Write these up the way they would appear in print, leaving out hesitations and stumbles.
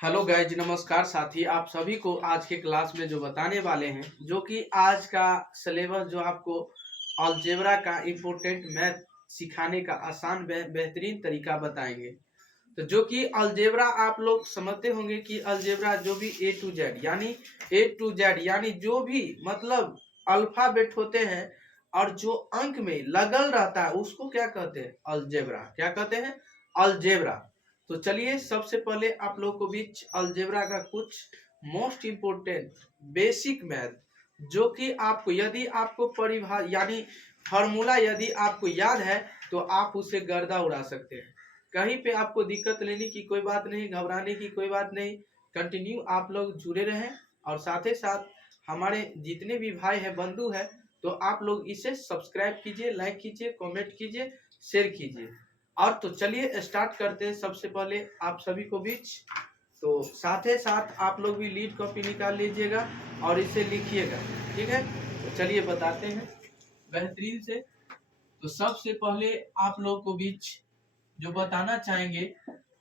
Hello guys, नमस्कार साथी। आप सभी को आज के क्लास में जो बताने वाले हैं, जो कि आज का सिलेबस जो आपको अलजेब्रा का इम्पोर्टेंट मैथ सिखाने का आसान बेहतरीन तरीका बताएंगे। तो जो कि अलजेब्रा आप लोग समझते होंगे कि अलजेब्रा जो भी ए टू जेड यानी जो भी मतलब अल्फाबेट होते हैं और जो अंक में लगल रहता है उसको क्या कहते हैं? अलजेब्रा। क्या कहते हैं? अलजेब्रा। तो चलिए सबसे पहले आप लोग को बीच अलजेब्रा का कुछ मोस्ट इम्पोर्टेंट बेसिक मैथ जो कि आपको यदि आपको परिभाषा यानी फॉर्मूला यदि आपको याद है तो आप उसे गर्दा उड़ा सकते हैं। कहीं पे आपको दिक्कत लेने की कोई बात नहीं, घबराने की कोई बात नहीं। कंटिन्यू आप लोग जुड़े रहें और साथ ही साथ हमारे जितने भी भाई है, बंधु है, तो आप लोग इसे सब्सक्राइब कीजिए, लाइक कीजिए, कमेंट कीजिए, शेयर कीजिए। और तो चलिए स्टार्ट करते हैं। सबसे पहले आप सभी को बीच तो साथ ही साथ आप लोग भी लीड कॉपी निकाल लीजिएगा और इसे लिखिएगा, ठीक है? तो चलिए बताते हैं बेहतरीन से। तो सबसे पहले आप लोग को बीच जो बताना चाहेंगे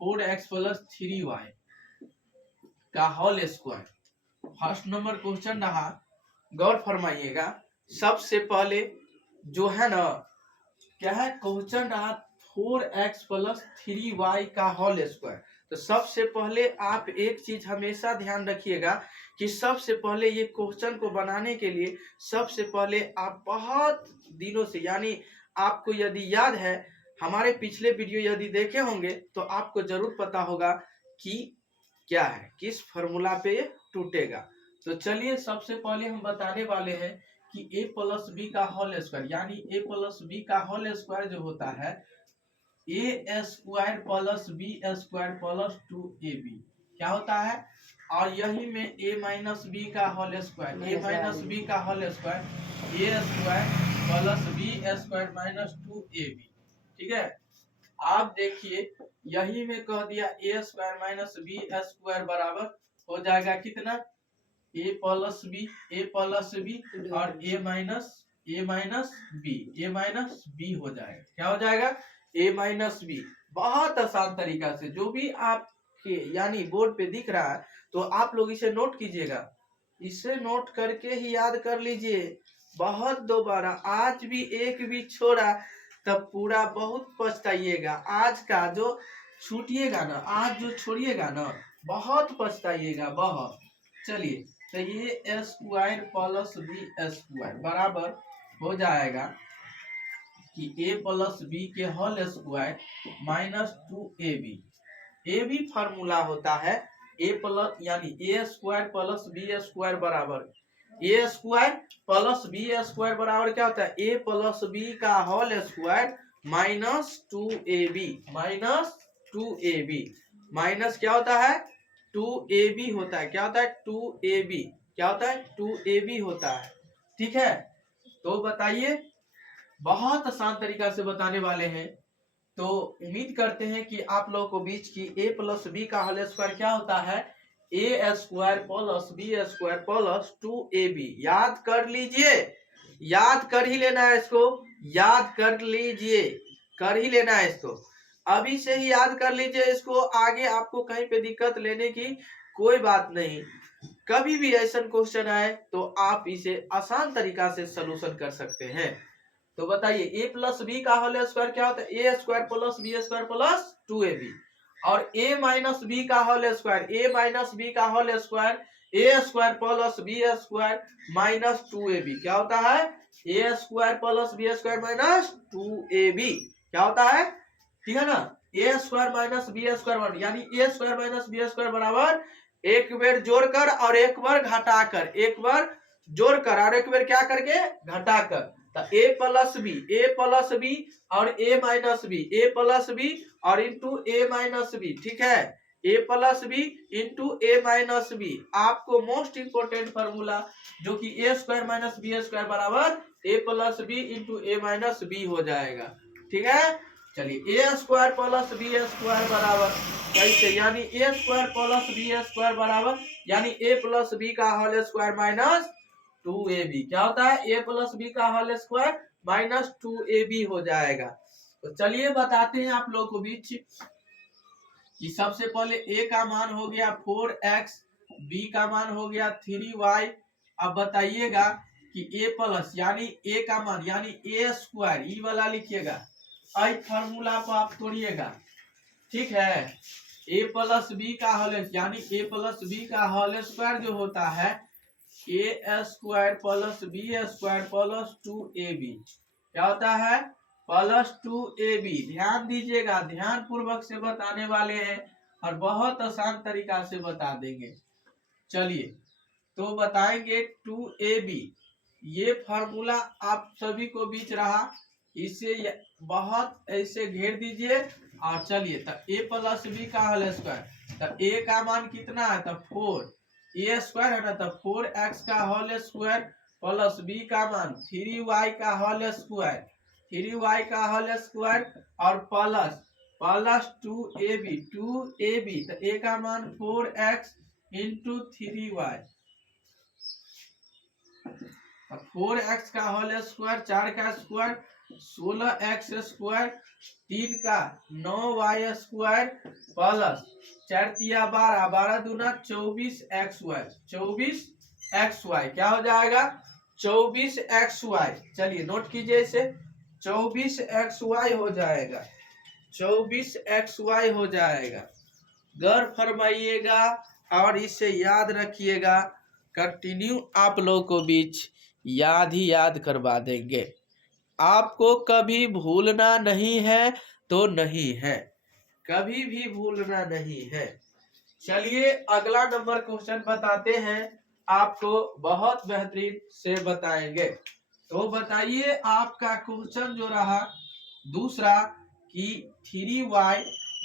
4x+3y का whole square. First number question रहा, गौर फरमाइएगा। सबसे पहले जो है ना, क्या है क्वेश्चन रहा 4x+3y का होल स्क्वायर। तो सबसे पहले आप एक चीज हमेशा ध्यान रखिएगा कि सबसे पहले ये क्वेश्चन को बनाने के लिए सबसे पहले आप बहुत दिनों से यानी आपको यदि याद है हमारे पिछले वीडियो यदि देखे होंगे तो आपको जरूर पता होगा कि क्या है, किस फॉर्मूला पे ये टूटेगा। तो चलिए सबसे पहले हम बताने वाले हैं कि a+b का होल स्क्वायर यानी a+b का होल स्क्वायर जो होता है a² + b² + 2ab क्या होता है। और यही में a-b का होल स्क्वायर a-b का whole square a² + b² - 2ab। ठीक है, आप देखिए यही में कह दिया a² - b² बराबर हो जाएगा कितना, a+b और a-b हो जाएगा। क्या हो जाएगा? a-b। बहुत आसान तरीका से जो भी आपके यानी बोर्ड पे दिख रहा है तो आप लोग इसे नोट कीजिएगा, इसे नोट करके ही याद कर लीजिए। बहुत दोबारा आज भी एक भी छोड़ा तब पूरा बहुत पछताइएगा। आज का जो छूटिएगा ना, आज जो छोड़िएगा ना, बहुत पछताइएगा बहुत। चलिए तो ये a² + b² बराबर हो जाएगा कि a+b के होल स्क्वायर -2ab। ए भी फार्मूला होता है a प्लस यानी a² + b² बराबर a² + b² बराबर क्या होता है, a+b का होल स्क्वायर -2ab माइनस क्या होता है 2ab होता है। क्या होता है 2ab, क्या होता है 2ab होता है। ठीक है, तो बताइए बहुत आसान तरीका से बताने वाले हैं। तो उम्मीद करते हैं कि आप लोगों को बीच की a+b का होल स्क्वायर क्या होता है, a² + b² + 2ab। याद कर लीजिए, याद कर ही लेना है इसको, याद कर लीजिए, कर ही लेना है इसको, अभी से ही याद कर लीजिए इसको। आगे आपको कहीं पे दिक्कत लेने की कोई बात नहीं। कभी भी ऐसा क्वेश्चन आए तो आप इसे आसान तरीका से सलूशन कर सकते हैं। तो बताइए a+b का होल स्क्वायर क्या होता है, a² + b² + 2ab। और a-b का होल स्क्वायर a-b का whole square a² + b² - 2ab क्या होता है, a² + b² - 2ab क्या होता है। ठीक है ना, a² - b² यानी a² - b² बराबर एक बार जोड़कर और एक बार घटाकर, एक बार जोड़कर और एक बार क्या करके घटाकर। तो a+b और a-b और इंटू a-b। ठीक है, a+b इंटू a-b आपको मोस्ट इंपोर्टेंट फॉर्मूला जो कि a² - b² बराबर a+b इंटू a-b हो जाएगा। ठीक है, चलिए a² + b² बराबर कैसे, यानी a² + b² बराबर यानी a+b का होल स्क्वायर -2ab क्या होता है, a+b का होल स्क्वायर -2ab हो जाएगा। तो चलिए बताते हैं आप लोगों को बीच कि सबसे पहले ए का मान हो गया 4x, बी का मान हो गया 3y। अब बताइएगा कि ए प्लस यानी ए का मान यानी ए स्क्वायर, ई वाला लिखिएगा, आई फॉर्मूला को आप तोड़िएगा, ठीक है। ए प्लस बी का होल यानी ए प्लस बी का होल स्क्वायर जो होता है a square plus b square plus 2ab, क्या होता है प्लस 2ab। ध्यान दीजिएगा, ध्यान पूर्वक से बताने वाले हैं और बहुत आसान तरीका से बता देंगे। चलिए तो बताएंगे 2ab, ये फॉर्मूला आप सभी को बीच रहा, इसे बहुत ऐसे घेर दीजिए। और चलिए तो ए प्लस बी का होल स्क्वायर, तो ए का मान कितना है तो 4, ए स्क्वायर है ना, तो 4x का होल स्क्वायर प्लस बी का मान 3y का होल स्क्वायर, 3y का होल स्क्वायर और प्लस 2ab, 2ab तो a का मान 4x इंटू 3y, 4x का होल स्क्वायर, 4 का स्क्वायर 16x स्क्वायर, 3 का 9y स्क्वायर प्लस 4 तिया 12, 12 दूना 24xy, 24xy क्या हो जाएगा 24xy। चलिए नोट कीजिए इसे, 24xy हो जाएगा, 24xy हो जाएगा। गौर फरमाइएगा और इसे याद रखिएगा, कंटिन्यू आप लोगों को बीच याद ही याद करवा देंगे, आपको कभी भूलना नहीं है तो नहीं है, कभी भी भूलना नहीं है। चलिए अगला नंबर क्वेश्चन बताते हैं, आपको बहुत बेहतरीन से बताएंगे। तो बताइए आपका क्वेश्चन जो रहा दूसरा कि 3y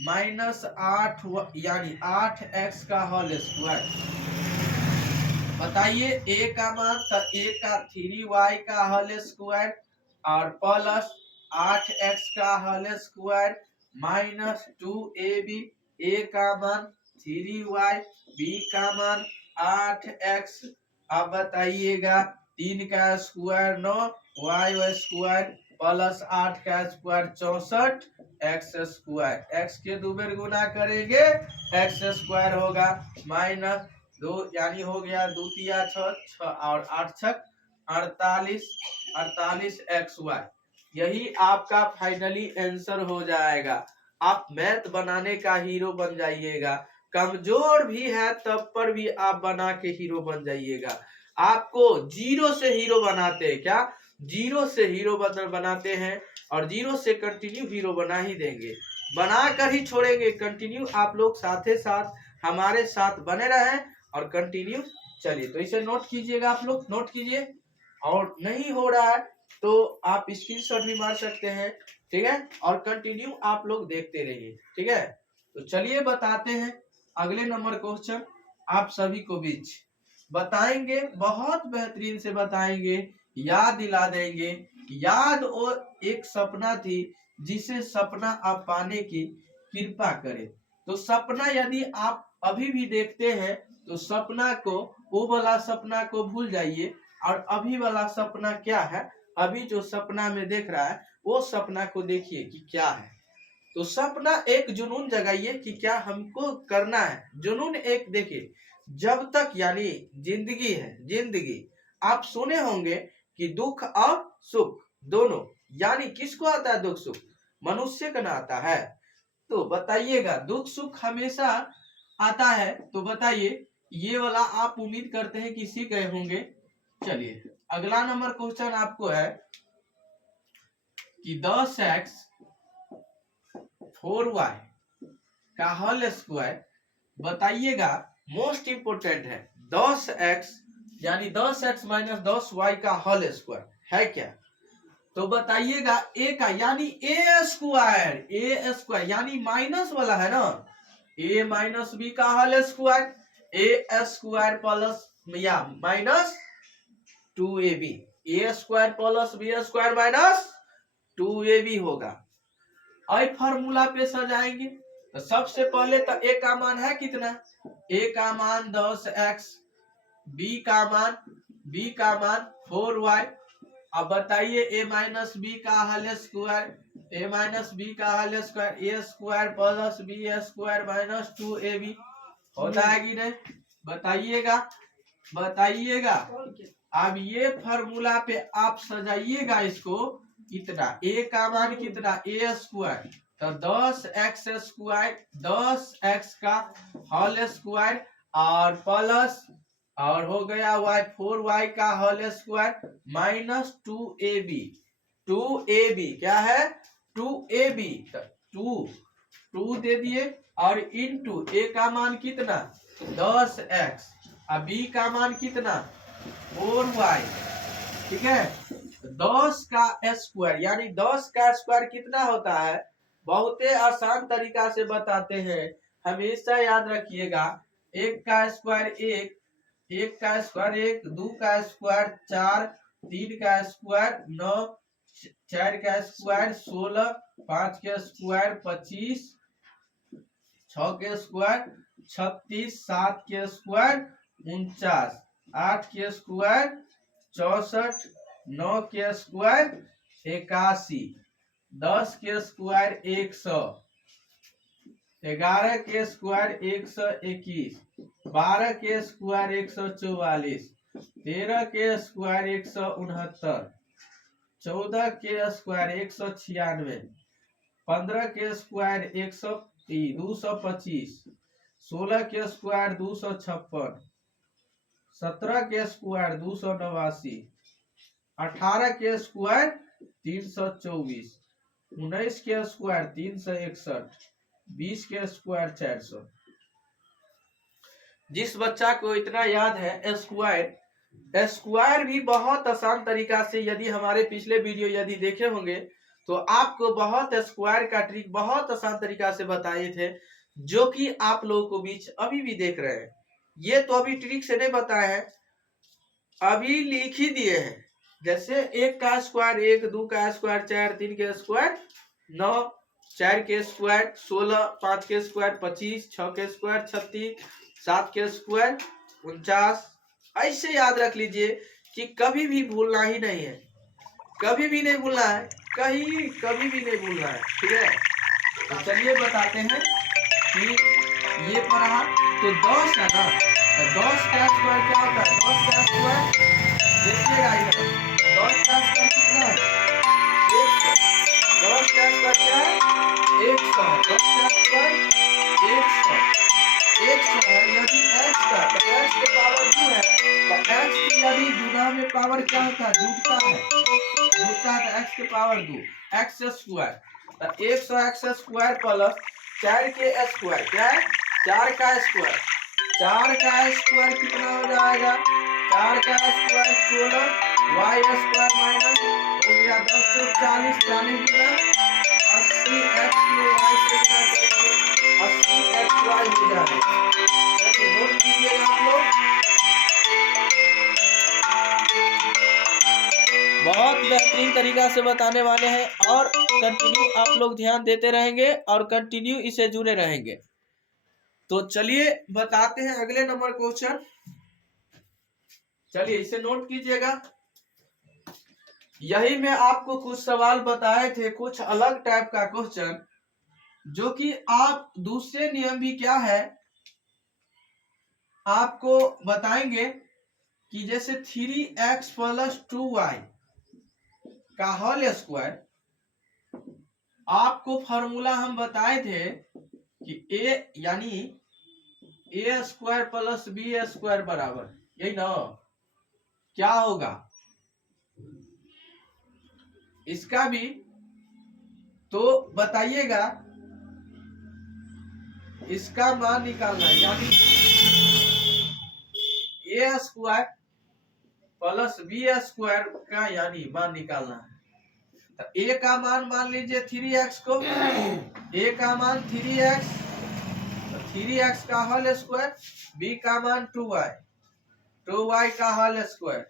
माइनस 8 यानी 8x का होल स्क्वायर। बताइए a का मान, तो a का 3y का होल स्क्वायर और प्लस 8x का whole square minus 2ab, a का मान 3y, b का मान 8x। अब बताइएगा 3 का स्क्वायर 9, y स्क्वायर प्लस 8 का स्क्वायर 64, x स्क्वायर, x के 2 बार गुना करेंगे x स्क्वायर होगा माइनस 2 यानी हो गया 2 तिया 6 और 8 छक 48, 48xy। यही आपका फाइनली आंसर हो जाएगा। आप मैथ बनाने का हीरो बन जाइएगा, कमजोर भी है तब पर भी आप बना के हीरो बन जाइएगा। आपको जीरो से हीरो बनाते हैं, क्या जीरो से हीरो बनाते हैं और जीरो से कंटिन्यू हीरो बना ही देंगे, बना कर ही छोड़ेंगे। कंटिन्यू आप लोग साथ साथ हमारे साथ बने रहें और कंटिन्यू चलिए। तो इसे नोट कीजिएगा, आप लोग नोट कीजिए, और नहीं हो रहा है तो आप स्क्रीनशॉट भी मार सकते हैं, ठीक है। और कंटिन्यू आप लोग देखते रहिए, ठीक है। तो चलिए बताते हैं अगले नंबर क्वेश्चन, आप सभी को बीच बताएंगे, बहुत बेहतरीन से बताएंगे, याद दिला देंगे। याद और एक सपना थी जिसे सपना आप पाने की कृपा करें। तो सपना यदि आप अभी भी देखते हैं तो सपना को, वो वाला सपना को भूल जाइए और अभी वाला सपना क्या है, अभी जो सपना में देख रहा है वो सपना को देखिए कि क्या है। तो सपना एक जुनून जगाइए कि क्या हमको करना है, जुनून एक देखिए। जब तक यानी जिंदगी है, जिंदगी आप सुने होंगे कि दुख और सुख दोनों, यानी किसको आता है दुख सुख, मनुष्य का ना आता है। तो बताइएगा दुख सुख हमेशा आता है, तो बताइए ये वाला आप उम्मीद करते हैं कि सीख गए होंगे। चलिए अगला नंबर क्वेश्चन आपको है कि 10x 4y का होल स्क्वायर। बताइएगा मोस्ट इंपोर्टेंट है 10x यानी 10x माइनस 10y का होल स्क्वायर है क्या। तो बताइएगा a का यानी a स्क्वायर यानी माइनस वाला है ना, a माइनस b का whole square, a square plus या minus 2ab, a square plus b square minus 2ab होगा। आई फॉर्मूला पे सजाएंगे तो सबसे पहले तो a का मान है कितना, a का मान 10x, b का मान 4y अब बताइए ए माइनस बी का whole square, a minus b का whole square, a square plus b square minus 2ab होता है कि नहीं? बताइएगा बताइएगा। अब ये फॉर्मूला पे आप सजाइएगा इसको, कितना ए का मान कितना ए स्क्वायर, तो 10x स्क्वायर 10x का होल स्क्वायर और प्लस और हो गया y 4y का whole square minus 2ab 2ab क्या है 2ab 2 दे दिए और इनटू a का मान कितना 10x अब b का मान कितना 4y, ठीक है। 10 का स्क्वायर यानी 10 का स्क्वायर कितना होता है, बहुत ही आसान तरीका से बताते हैं, हमेशा याद रखिएगा। एक का स्क्वायर एक का स्क्वायर 1, 2 का स्क्वायर 4, 3 का स्क्वायर 9, 4 का स्क्वायर 16, 5 के स्क्वायर 25, 6 के स्क्वायर 36, 7 के स्क्वायर 49, 8 के स्क्वायर 64, 9 के स्क्वायर 81, 10 के स्क्वायर 100, 11 के स्क्वायर 121, 12 के स्क्वायर 144, 13 के स्क्वायर 169, 14 के स्क्वायर 196, 15 के स्क्वायर 225, 16 के स्क्वायर 256, 17 के स्क्वायर 289, 18 के स्क्वायर 324, 19 के स्क्वायर 361, 20 के स्क्वायर 400। जिस बच्चा को इतना याद है स्क्वायर भी बहुत आसान तरीका से, यदि हमारे पिछले वीडियो यदि देखे होंगे तो आपको बहुत स्क्वायर का ट्रिक बहुत आसान तरीका से बताए थे, जो कि आप लोगों को बीच अभी भी देख रहे हैं। ये तो अभी ट्रिक से नहीं बताए हैं, अभी लिख ही दिए हैं। जैसे 1 का स्क्वायर 1, 2 का स्क्वायर 4, 3 के स्क्वायर 9, 4 के स्क्वायर 16, 5 के स्क्वायर 25, 6 के स्क्वायर 36, 7 के स्क्वायर 49। ऐसे याद रख लीजिए कि कभी भी भूलना ही नहीं है, कभी भी नहीं भूलना है, कहीं कभी भी नहीं भूलना है, ठीक है। तो चलिए बताते हैं कि ये पढ़ा तो 10 है ना, तो 10 का स्क्वायर क्या होता है, 10 का स्क्वायर देखिएगा इधर, 10 का स्क्वायर कितना है 100, 10 का स्क्वायर क्या है 100 है, 10 का स्क्वायर 100 है। यदि x का तो x के पावर 2 है, तो x की यदि गुना में पावर क्या होता है जुड़ता है तो x के पावर 2 x स्क्वायर, तो 100 x स्क्वायर प्लस 4 के स्क्वायर क्या है 4 का स्क्वायर, 4 का स्क्वायर कितना हो जाएगा 4 का स्क्वायर 16, y स्क्वायर माइनस हो गया 10 से 40, 40 गुना 80 x में y से गुना करेंगे 80 xy हो जाएगा। नोट कीजिएगा आप लोग, बहुत बेहतरीन तरीका से बताने वाले हैं और कंटिन्यू आप लोग ध्यान देते रहेंगे और कंटिन्यू इसे जुड़े रहेंगे। तो चलिए बताते हैं अगले नंबर क्वेश्चन, चलिए इसे नोट कीजिएगा। यही मैं आपको कुछ सवाल बताए थे, कुछ अलग टाइप का क्वेश्चन, जो कि आप दूसरे नियम भी क्या है आपको बताएंगे कि जैसे 3x प्लस 2y का होल स्क्वायर, आपको फॉर्मूला हम बताए थे कि a यानी a square plus b square बराबर, यही ना, क्या होगा इसका भी तो बताइएगा, इसका मान निकालना है, यानी a square plus b square का यानी मान निकालना है। तो a का मान लीजिए 3x को, a का मान 3x, तो 3x का होल स्क्वायर, b का मान 2y, 2y का होल स्क्वायर,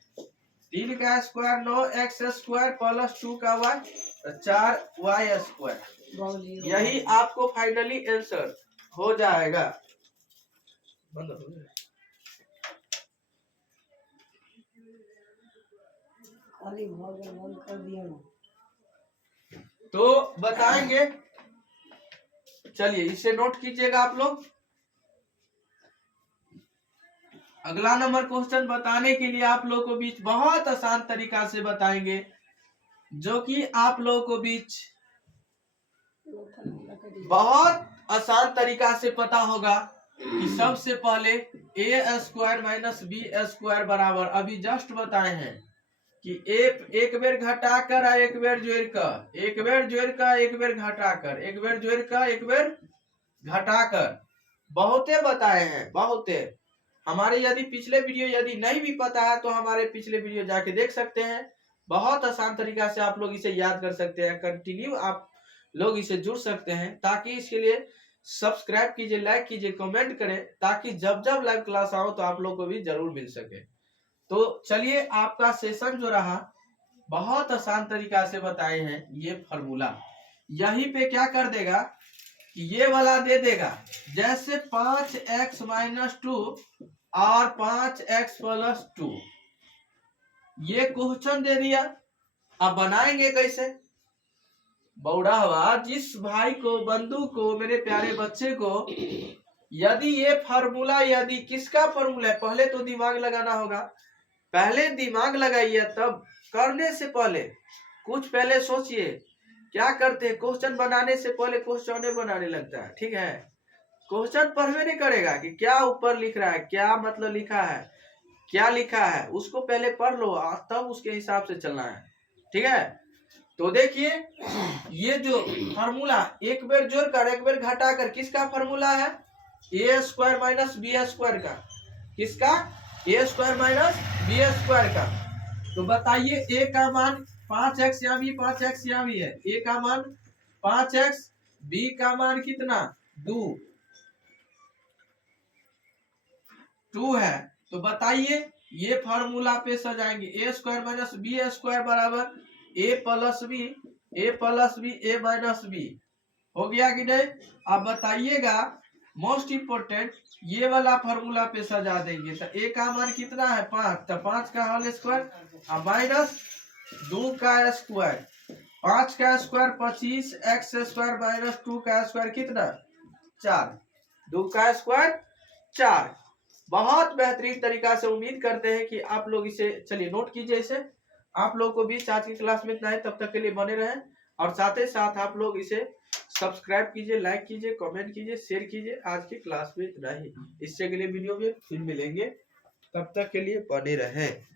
3 का स्क्वायर 9x स्क्वायर प्लस 2 का y, तो 4y स्क्वायर। यही आपको फाइनली आंसर हो जाएगा। बंद हो बंद कर दिया ना। तो बताएंगे, चलिए इसे नोट कीजिएगा आप लोग। अगला नंबर क्वेश्चन बताने के लिए आप लोगों को बीच बहुत आसान तरीका से बताएंगे, जो कि आप लोगों को बीच बहुत आसान तरीका से पता होगा कि सबसे पहले ए स्क्वायर माइनस बी स्क्वायर बराबर अभी जस्ट बताए हैं कि एक बेर घटाकर और एक बेर जोड़ कर, एक बेर जोड़ कर एक बेर घटाकर, एक बेर जोड़ कर एक बेर घटाकर, बहुते बताए हैं, बहुते। हमारे यदि पिछले वीडियो यदि नहीं भी पता है तो हमारे पिछले वीडियो जाके देख सकते हैं। बहुत आसान तरीका से आप लोग इसे याद कर सकते हैं, कंटिन्यू आप लोग इसे जुड़ सकते हैं। ताकि इसके लिए सब्सक्राइब कीजिए, लाइक कीजिए, कमेंट करें, ताकि जब जब लाइव क्लास आओ तो आप लोग को भी जरूर मिल सके। तो चलिए, आपका सेशन जो रहा बहुत आसान तरीका से बताए हैं। ये फॉर्मूला यहीं पे क्या कर देगा कि ये वाला दे देगा, जैसे 5x माइनस 2 और 5x प्लस 2, ये क्वेश्चन दे दिया। अब बनाएंगे कैसे? बौड़ा हुआ जिस भाई को, बंधु को, मेरे प्यारे बच्चे को, यदि ये फॉर्मूला, यदि किसका फॉर्मूला है, पहले तो दिमाग लगाना होगा। पहले दिमाग लगाइए, तब करने से पहले कुछ पहले सोचिए। क्या करते हैं, क्वेश्चन बनाने से पहले क्वेश्चन बनाने लगता है, ठीक है। क्वेश्चन पढ़वे नहीं करेगा कि क्या ऊपर लिख रहा है, क्या मतलब लिखा है, क्या लिखा है, उसको पहले पढ़ लो और तब उसके हिसाब से चलना है, ठीक है। तो देखिए, ये जो फॉर्मूला एक बेर जोड़कर एक बेर घटाकर किसका फॉर्मूला है? A square minus B square का। किसका? ए स्क्वायर माइनस बी स्क्वायर का। तो बताइए, ए का मान 5x यहाँ भी, 5x यहाँ भी है। ए का मान 5x, बी का मान कितना? 2 है। तो बताइए, ये फॉर्मूला पे सजाएंगे, ए स्क्वायर माइनस बी स्क्वायर बराबर ए प्लस बी, ए प्लस बी, ए माइनस बी। हो गया कि नहीं? अब बताइएगा, मोस्ट इंपोर्टेंट, ये वाला फॉर्मूला पे सजा देंगे तो ए का मान कितना है? 5, तो 5 का होल स्क्वायर माइनस 2 का स्क्वायर, 5 का स्क्वायर 25, एक्स स्क्वायर माइनस 2 का स्क्वायर कितना? 4, 2 का स्क्वायर 4। बहुत बेहतरीन तरीका से। उम्मीद करते हैं कि आप लोग इसे, चलिए नोट कीजिए इसे। आप लोग को भी आज की क्लास में इतना है, तब तक के लिए बने रहें। और साथ ही साथ आप लोग इसे सब्सक्राइब कीजिए, लाइक कीजिए, कमेंट कीजिए, शेयर कीजिए। आज की क्लास में इतना ही। इससे अगले वीडियो में फिर मिलेंगे, तब तक के लिए बने रहें।